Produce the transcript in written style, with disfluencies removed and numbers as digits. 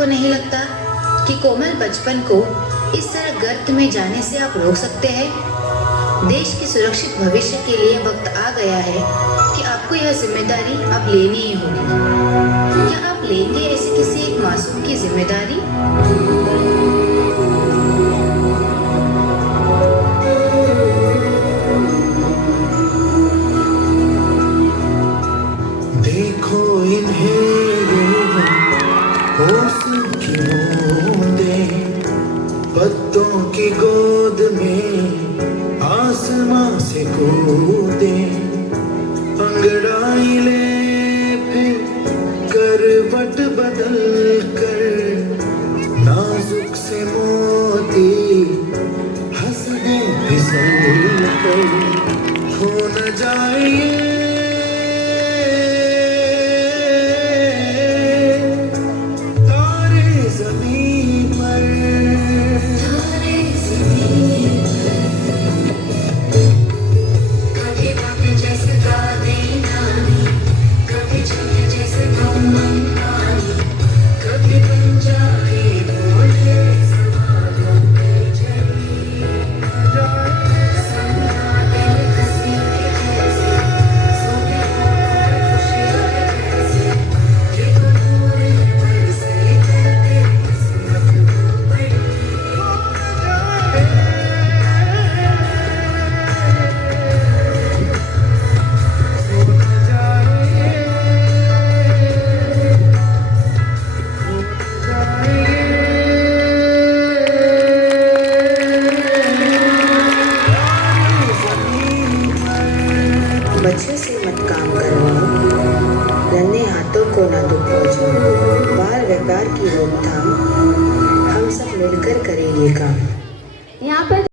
आपको नहीं लगता कि कोमल बचपन को इस तरह गर्त में जाने से आप रोक सकते हैं? देश के सुरक्षित भविष्य के लिए वक्त आ गया है कि आपको यह जिम्मेदारी अब लेनी ही होगी। क्या आप लेंगे ऐसे किसी एक मासूम की जिम्मेदारी? देखो इन्हें होश की बूंदें, पत्तों की गोद में आसमां से कूदे, अंगड़ाई ले फिर करवट बदल कर, नाजुक से मोती हंस दे फिसल कर, खो न जाए बच्चे से मत काम करवाओ, नन्हे हाथों को ना दुख पहुंचाओ। बाल व्यापार की रोकथाम हम सब मिलकर करेंगे काम। यहाँ पर